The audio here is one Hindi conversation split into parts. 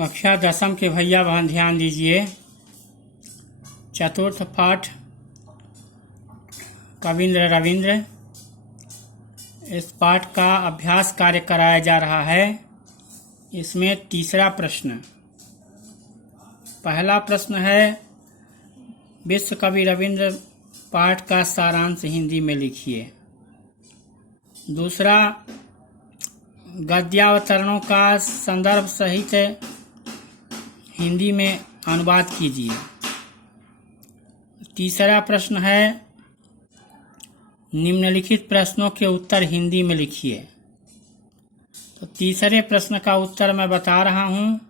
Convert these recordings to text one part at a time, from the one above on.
कक्षा दसम के भैया बहन ध्यान दीजिए। चतुर्थ पाठ कविंद्र रविंद्र, इस पाठ का अभ्यास कार्य कराया जा रहा है। इसमें तीसरा प्रश्न, पहला प्रश्न है विश्व कवि रविंद्र पाठ का सारांश हिंदी में लिखिए। दूसरा, गद्यावतरणों का संदर्भ सहित हिंदी में अनुवाद कीजिए। तीसरा प्रश्न है निम्नलिखित प्रश्नों के उत्तर हिंदी में लिखिए। तो तीसरे प्रश्न का उत्तर मैं बता रहा हूँ।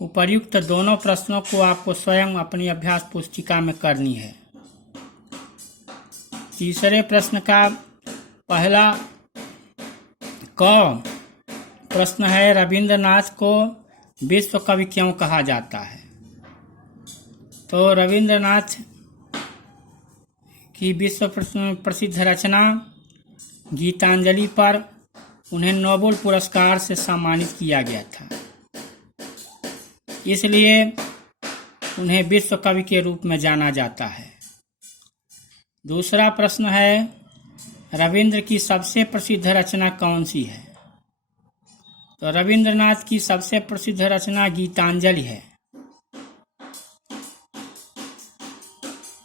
उपर्युक्त दोनों प्रश्नों को आपको स्वयं अपनी अभ्यास पुस्तिका में करनी है। तीसरे प्रश्न का पहला क प्रश्न है, रविंद्रनाथ को विश्व कवि क्यों कहा जाता है? तो रविंद्रनाथ की विश्व प्रसिद्ध रचना गीतांजलि पर उन्हें नोबेल पुरस्कार से सम्मानित किया गया था, इसलिए उन्हें विश्व कवि के रूप में जाना जाता है। दूसरा प्रश्न है, रविंद्र की सबसे प्रसिद्ध रचना कौन सी है? तो रविंद्रनाथ की सबसे प्रसिद्ध रचना गीतांजलि है।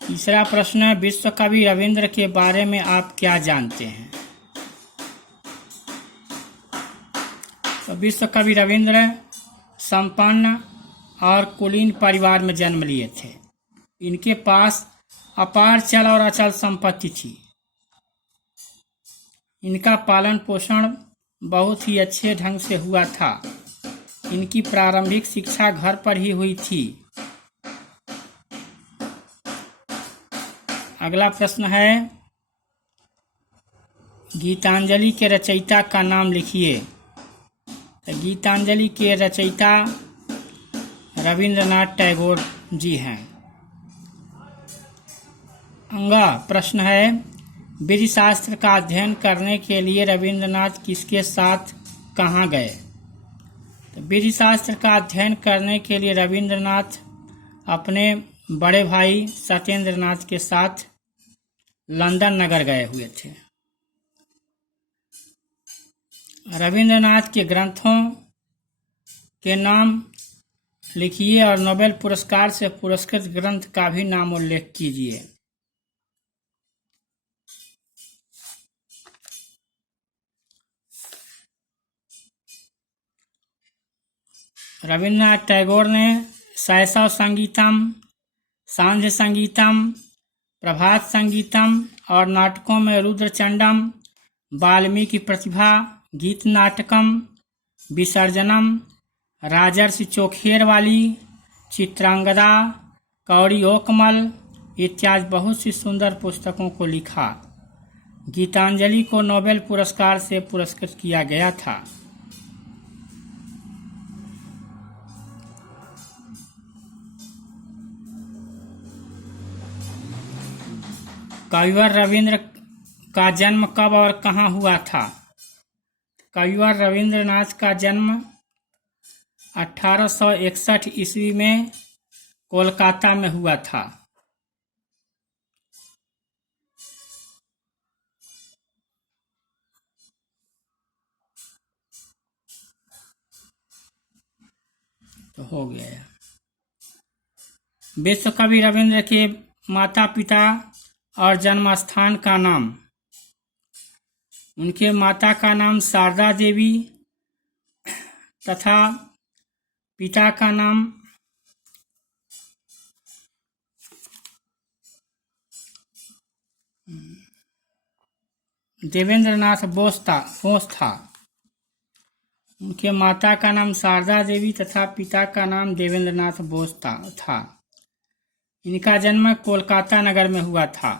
तीसरा प्रश्न, विश्व कवि रविंद्र के बारे में आप क्या जानते हैं? तो विश्व कवि रविंद्र संपन्न और कुलीन परिवार में जन्म लिए थे। इनके पास अपार चल और अचल संपत्ति थी। इनका पालन पोषण बहुत ही अच्छे ढंग से हुआ था। इनकी प्रारंभिक शिक्षा घर पर ही हुई थी। अगला प्रश्न है, गीतांजलि के रचयिता का नाम लिखिए। तो गीतांजलि के रचयिता रविंद्रनाथ टैगोर जी हैं। अगला प्रश्न है, विधि शास्त्र का अध्ययन करने के लिए रविंद्रनाथ किसके साथ कहाँ गए? तो विधि शास्त्र का अध्ययन करने के लिए रविंद्रनाथ अपने बड़े भाई सत्येंद्रनाथ के साथ लंदन नगर गए हुए थे। रविंद्रनाथ के ग्रंथों के नाम लिखिए और नोबेल पुरस्कार से पुरस्कृत ग्रंथ का भी नाम उल्लेख कीजिए। रविन्द्रनाथ टैगोर ने शैशव संगीतम, सांध्य संगीतम, प्रभात संगीतम और नाटकों में रुद्रचंडम, वाल्मीकि प्रतिभा, गीत नाटकम, विसर्जनम, राजर्षि चोखेर वाली, चित्रांगदा, कौड़ी ओकमल इत्यादि बहुत सी सुंदर पुस्तकों को लिखा। गीतांजलि को नोबेल पुरस्कार से पुरस्कृत किया गया था। कविवर रविंद्र का जन्म कब और कहाँ हुआ था? कविवर रविंद्रनाथ का जन्म 1861 ईस्वी में कोलकाता में हुआ था। तो हो गया। विश्व कवि रविंद्र के माता पिता और जन्म स्थान का नाम। उनके माता का नाम शारदा देवी तथा पिता का नाम देवेंद्रनाथ बोस था। उनके माता का नाम शारदा देवी तथा पिता का नाम देवेंद्रनाथ बोस था। इनका जन्म कोलकाता नगर में हुआ था।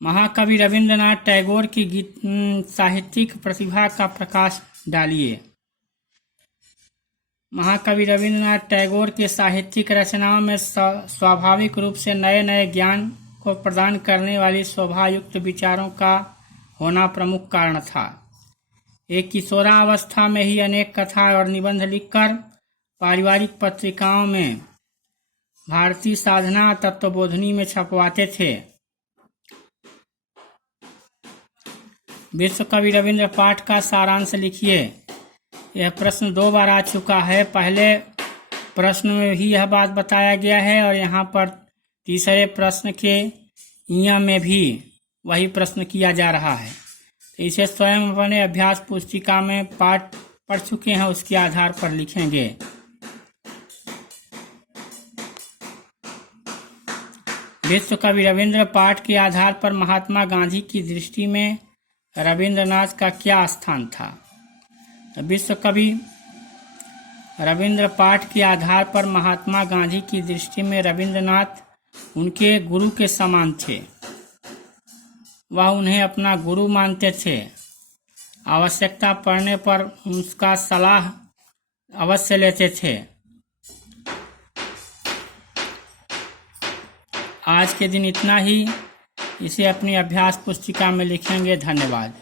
महाकवि रविंद्रनाथ टैगोर की साहित्यिक प्रतिभा का प्रकाश डालिए। महाकवि रविंद्रनाथ टैगोर के साहित्यिक रचनाओं में स्वाभाविक रूप से नए नए ज्ञान को प्रदान करने वाली शोभायुक्त विचारों का होना प्रमुख कारण था। एक किशोरावस्था में ही अनेक कथा और निबंध लिखकर पारिवारिक पत्रिकाओं में भारतीय साधना तत्वबोधिनी में छपवाते थे। विश्व कवि रविंद्र पाठ का सारांश लिखिए। यह प्रश्न 2 बार आ चुका है। पहले प्रश्न में भी यह बात बताया गया है और यहाँ पर तीसरे प्रश्न के इया में भी वही प्रश्न किया जा रहा है। तो इसे स्वयं अपने अभ्यास पुस्तिका में पाठ पढ़ चुके हैं, उसके आधार पर लिखेंगे। विश्व कवि रविंद्र पाठ के आधार पर महात्मा गांधी की दृष्टि में रविंद्रनाथ का क्या स्थान था। विश्व कवि रविंद्र पाठ के आधार पर महात्मा गांधी की दृष्टि में रविंद्रनाथ उनके गुरु के समान थे। वह उन्हें अपना गुरु मानते थे। आवश्यकता पड़ने पर उसका सलाह अवश्य लेते थे। आज के दिन इतना ही। इसे अपनी अभ्यास पुस्तिका में लिखेंगे। धन्यवाद।